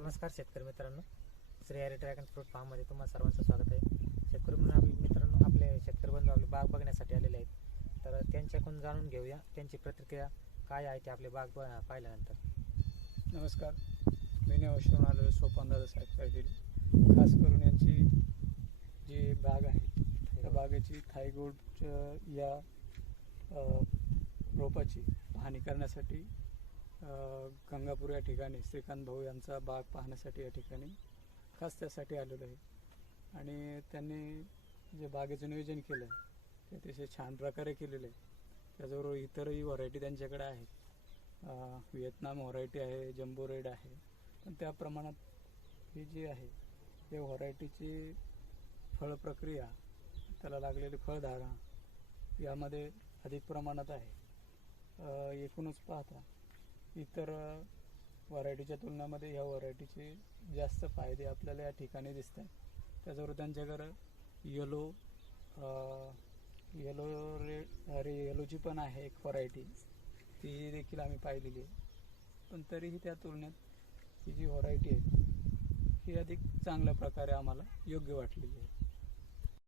नमस्कार शेतकरी मित्रांनो. श्री हरी ड्रॅगन फ्रूट फार्ममध्ये तुम्हाला सर्वांचं स्वागत आहे. शेतकरी मित्रांनो आपले शेतकरी बंधू आपले बाग बघण्यासाठी आलेले आहेत. तर त्यांच्याकडून जाणून घेऊया त्यांची प्रतिक्रिया काय आहे ते आपले बाग पाहिल्यानंतर. नमस्कार. मी नेवशून आलो सोपानदादा साहेब पाटील खास करून यांची जी बाग आहे त्या बागेची थायगोड या रोपाची पाहणी करण्यासाठी गंगापूर या ठिकाणी श्रीकांत भाऊ यांचा बाग पाहण्यासाठी या ठिकाणी खास त्यासाठी आलेलो आहे. आणि त्यांनी जे बागेचं नियोजन केलं आहे ते अतिशय छान प्रकारे केलेलं आहे. त्याचबरोबर इतरही व्हरायटी त्यांच्याकडे आहेत. व्हिएतनाम व्हरायटी आहे जम्बो रेड आहे. पण त्या प्रमाणात ही जी आहे या व्हरायटीची फळ प्रक्रिया त्याला लागलेली फळधारणा यामध्ये अधिक प्रमाणात आहे. एकूणच पाहता इतर व्हरायटीच्या तुलनेमध्ये ह्या व्हरायटीचे जास्त फायदे आपल्याला या ठिकाणी दिसत आहेत त्याचबरोबर त्यांच्याकडं येलो येलो रेड अरे येलोची पण आहे एक व्हरायटी. ती देखील आम्ही पाहिलेली आहे. पण तरीही त्या तुलनेत ही जी व्हरायटी आहे ही अधिक चांगल्या प्रकारे आम्हाला योग्य वाटलेली आहे.